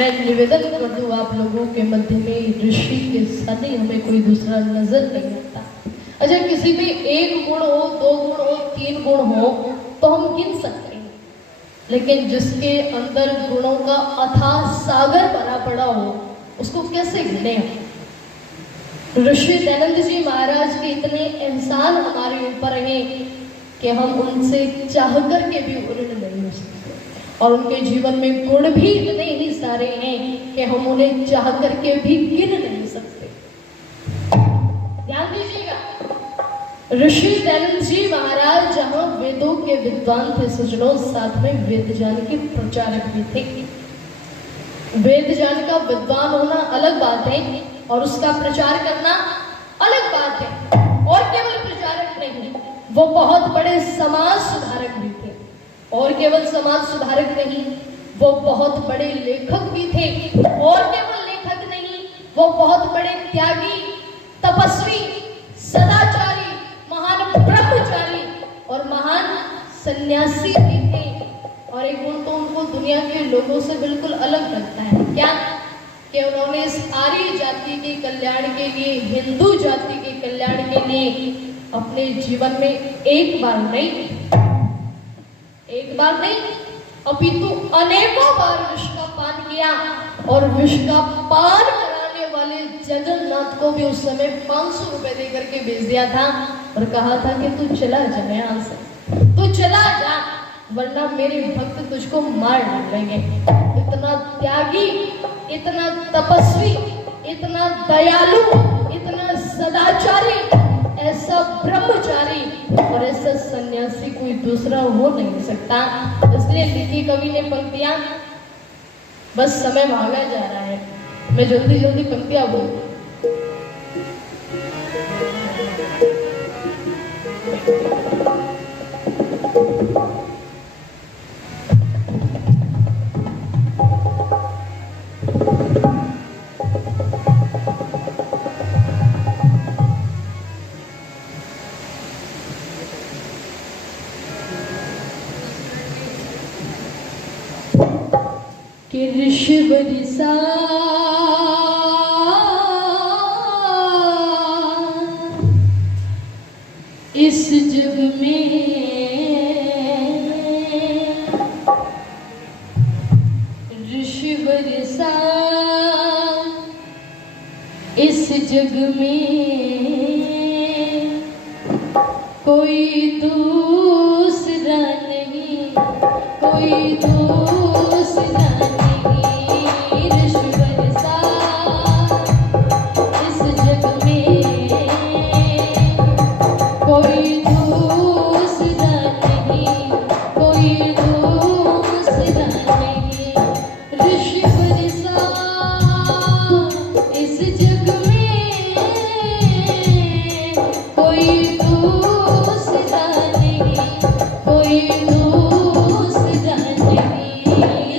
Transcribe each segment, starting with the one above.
मैं निवेदन कर दूं आप लोगों के मध्य में, ऋषि के सनी हमें कोई दूसरा नजर नहीं आता। अच्छा, किसी में एक गुण हो, दो गुण हो, तीन गुण हो तो हम गिन सकते हैं, लेकिन जिसके अंदर गुणों का अथाह सागर भरा पड़ा हो उसको कैसे गिने हम। ऋषि दयानंद जी महाराज के इतने एहसान हमारे ऊपर हैं कि हम उनसे चाह करके भी ऋण नहीं हो सकते, और उनके जीवन में गुण भी इतने ही सारे हैं कि हम उन्हें चाह करके भी गिन नहीं सकते। ध्यान दीजिएगा, ऋषि दयानंद जी महाराज जहां वेदों के विद्वान थे सज्जनों, साथ में वेद ज्ञान के प्रचारक भी थे। वेद ज्ञान का विद्वान होना अलग बात है और उसका प्रचार करना अलग बात है। और केवल प्रचारक नहीं, वो बहुत बड़े समाज सुधारक भी थे। और केवल समाज सुधारक नहीं, वो बहुत बड़े लेखक भी थे। और केवल लेखक नहीं, वो बहुत बड़े त्यागी, तपस्वी, सदाचारी, महान ब्रह्मचारी और महान सन्यासी भी थे। और एक गुण तो उनको दुनिया के लोगों से बिल्कुल अलग लगता है, क्या कि उन्होंने इस आर्य जाति के कल्याण के लिए, हिंदू जाति के कल्याण के लिए अपने जीवन में एक बार नहीं अपितु अनेकों बार विष का पान किया। और विष का पान कराने वाले जगन्नाथ को भी उस समय 500 रुपए देकर के भेज दिया था और कहा था कि तू चला जा, यहाँ से तू चला जा, वरना मेरे भक्त तुझको मार डालेंगे। इतना त्यागी, इतना तपस्वी, इतना दयालु, इतना सदाचारी, ऐसा ब्रह्मचारी और ऐसा सन्यासी कोई दूसरा हो नहीं सकता। इसलिए लिखी कवि ने पंक्तियां, बस समय भागा जा रहा है, मैं जल्दी जल्दी पंक्तियां बोलूं। कि ऋषिवर सा इस जग में, ऋषिवर सा इस जग में कोई दूसरा नहीं, कोई दूसरा कोई दूसरा नहीं।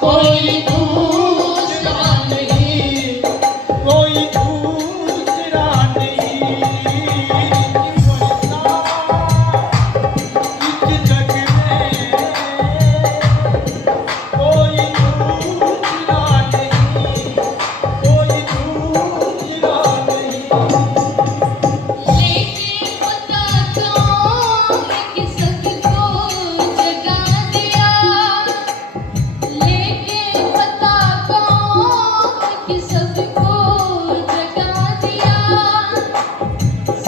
कोई दूसरा नहीं, कोई दूसरा नहीं, इस जग में कोई दूसरा नहीं, कोई दूसरा नहीं। लेके पता कौन किसको जगा दिया, लेके पता कौन किसको जगा दिया,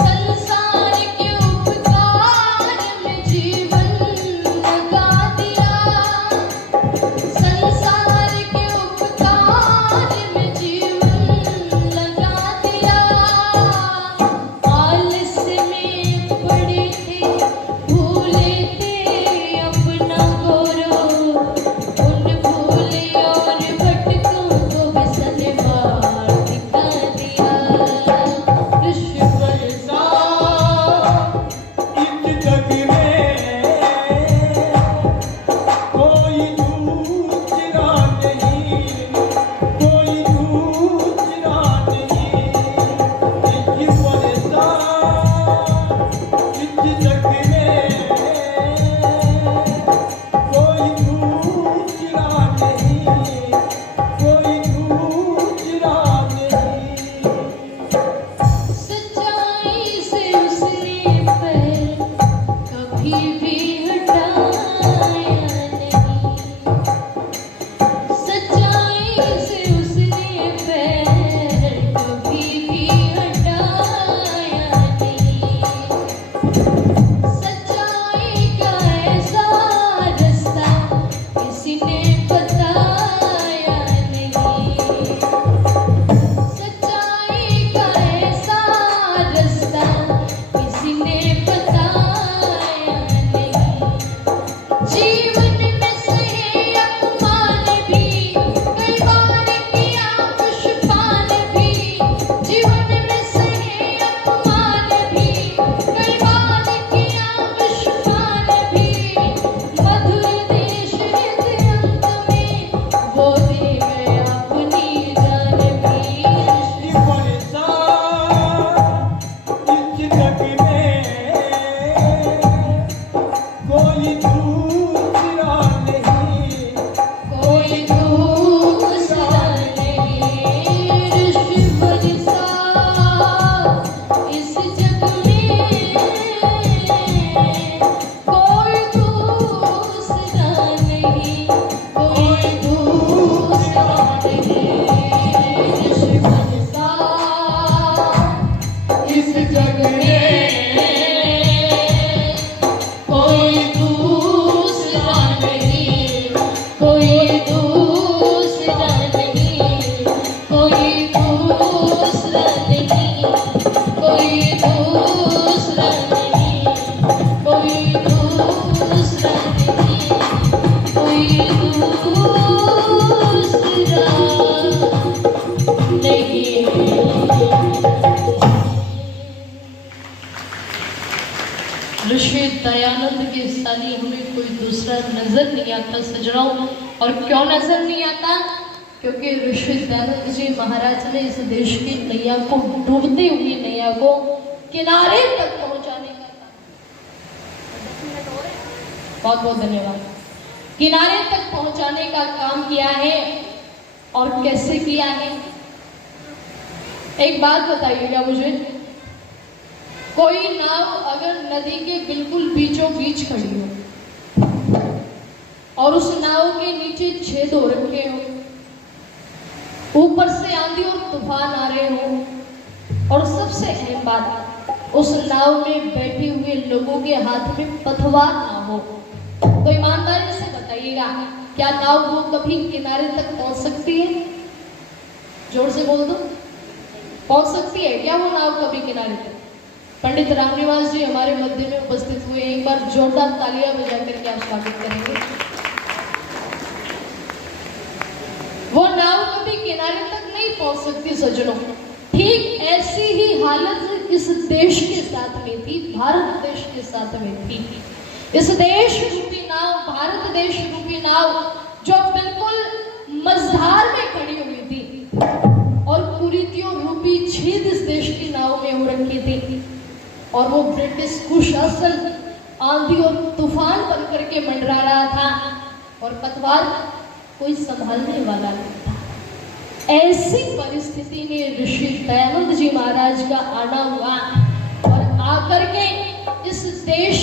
संसार के उपकार में जीवन लगा दिया, संसार के उपकार में जीवन लगा दिया। आलस में पड़े थे, भूले थे अपना गौरव, उन भूले और भटकों को बिसन मार दिखा दिया। ऋषि बरसा इस जग में कोई दूसरा नहीं, कोई दूसरा नहीं, इस बरसा इस जग में कोई दूसरा नहीं, कोई दूसरा नहीं। सच्चाई से उसने पैर कभी भी हटाया नहीं, सच्चाई से उसने पैर कभी भी हटाया नहीं, सच्चाई का ऐसा रास्ता किसी ने बताया नहीं, सच्चाई का ऐसा रास्ता किसी ने बताया नहीं। जीवन में सहे अपमान भी, कई बार किया दुष्पान भी, जीवन में सहे अपमान भी, कई बार किया दुष्पान भी, मधुर देश हृदय अंत में वो दे गया अपनी जान भी। इस बरसा इस जग में कोई दूसरा नहीं, कोई दूसरा नहीं, ऋषि बरसा इस जग में कोई दूसरा नहीं, कोई दूसरा नहीं, ऋषि बरसा इस जग में कोई दूसरा नहीं, कोई दूसरा नहीं, कोई दूसरा नहीं, कोई दूसरा नहीं, कोई दूसरा नहीं, कोई दूसरा नहीं। ऋषि दयानंद के सानी हमें कोई दूसरा नजर नहीं आता सजनों, और क्यों नजर नहीं आता? क्योंकि ऋषि दयानंद जी महाराज ने इस देश की नैया को, डूबती हुई नैया को किनारे तक पहुंचाने का काम, बहुत बहुत धन्यवाद, किनारे तक पहुंचाने का काम किया है। और कैसे किया है? एक बात बताइएगा मुझे, कोई नाव अगर नदी के बिल्कुल बीचों बीच खड़ी हो और उस नाव के नीचे छेद हो रखे हो, ऊपर से आंधी और तूफान आ रहे हो, और सबसे अहम बात, उस नाव में बैठे हुए लोगों के हाथ में पतवार ना हो, तो ईमानदारी से बताइएगा, क्या नाव वो कभी किनारे तक पहुंच सकती है? जोर से बोल दो, पहुंच सकती है क्या वो नाव कभी किनारे तक? पंडित रामनिवास जी हमारे मध्य में उपस्थित हुए, एक बार जोरदार तालियां बजा करके आप स्वागत करेंगे। वो नाव कभी किनारे तक नहीं पहुंच सकती सज्जनों। ठीक ऐसी ही हालत इस देश के साथ में थी, भारत देश के साथ में थी। इस देश रूपी नाव भारत प्रदेश रूपी नाव जो बिल्कुल मझधार में खड़ी हुई थी और कुरीतियों रूपी छेद इस देश की नाव में हो रखी थी और वो ब्रिटिश कुशासन आंधी और तूफान बनकर के मंडरा रहा था और पतवार कोई संभालने वाला नहीं था। ऐसी परिस्थिति में ऋषि दयानंद जी महाराज का आना हुआ और आकर के इस देश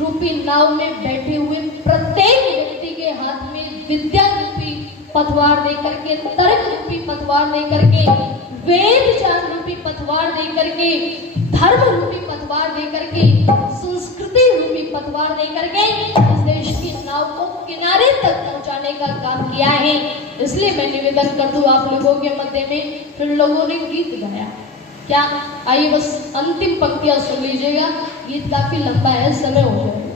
रूपी नाव में बैठे हुए प्रत्येक व्यक्ति के हाथ में विद्या रूपी पतवार देकर के, तर्क रूपी पतवार देकर के, वेद ज्ञान रूपी पतवार देकर के, धर्म रूपी पतवार देकर के, संस्कृति रूपी पतवार देकर के इस देश की नाव को किनारे तक पहुंचाने का काम किया है। इसलिए मैं निवेदन कर दूं आप लोगों के मध्य में, फिर लोगों ने गीत गाया क्या, आइए बस अंतिम पंक्तियां सुन लीजिएगा, गीत काफी लंबा है, समय हो जाएगा।